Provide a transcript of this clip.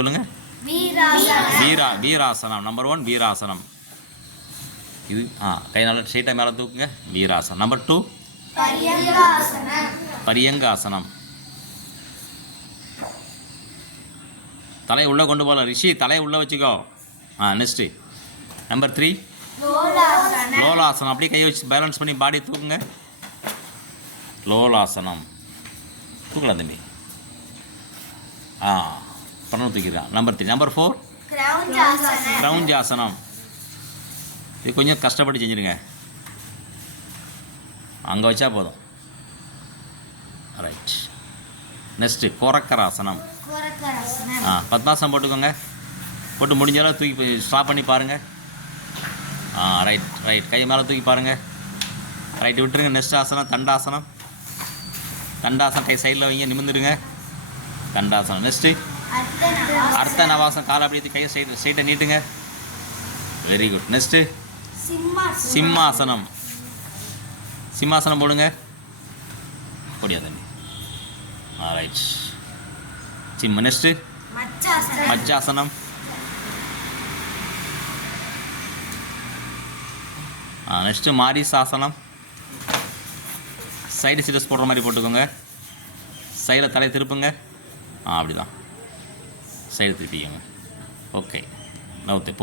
சொல்லுங்க. வீரா வீராசனம். நம்பர் ஒன் வீராசனம். இது ஆ கை நல்லா ஸ்ட்ரெயிட்டாக மேலே தூக்குங்க. வீராசனம். நம்பர் டூ பரியங்காசனம். தலையை உள்ளே கொண்டு போகலாம் ரிஷி தலையை உள்ளே வச்சுக்கோ. ஆ நெக்ஸ்ட்டு நம்பர் த்ரீ லோலாசனம். அப்படியே கையை வச்சு பேலன்ஸ் பண்ணி பாடி தூக்குங்க. லோலாசனம். தூக்கலாம் தம்பி. ஆ. பண்ண தூக்கிடுறான். நம்பர் த்ரீ நம்பர் ஃபோர் கிரௌஞ்சாசனம். இது கொஞ்சம் கஷ்டப்பட்டு செஞ்சுருங்க. அங்கே வச்சா போதும். Right next கொரக்கராசனம். ஆ பத்மாசனம் போட்டுக்கோங்க. போட்டு முடிஞ்ச அளவு தூக்கி ஸ்டாப் பண்ணி பாருங்கள் ஆ ரைட் ரைட் கை மேலே தூக்கி பாருங்கள் ரைட் விட்டுருங்க. நெக்ஸ்ட் ஆசனம் தண்டாசனம். தண்டாசனம் கை சைடில் வைங்க. நிமிந்துடுங்க தண்டாசனம். நெக்ஸ்ட்டு அர்த்த நவாசம் காலை அப்படியே கையை சைடு சைட்டை நீட்டுங்க. வெரி குட் நெக்ஸ்ட்டு சிம்மாசனம். சிம்மாசனம் போடுங்க. போடியா தம்பி. ரைட் சிம்ம நெக்ஸ்ட்டு மச்சாசனம். நெக்ஸ்ட்டு மாரிசாசனம். சைடு சிட்டஸ் போடுற மாதிரி போட்டுக்கோங்க. சைடில் தலை திருப்புங்க. ஆ அப்படிதான். சைடு திருப்பிக்கோங்க ஓகே நவுத்து போ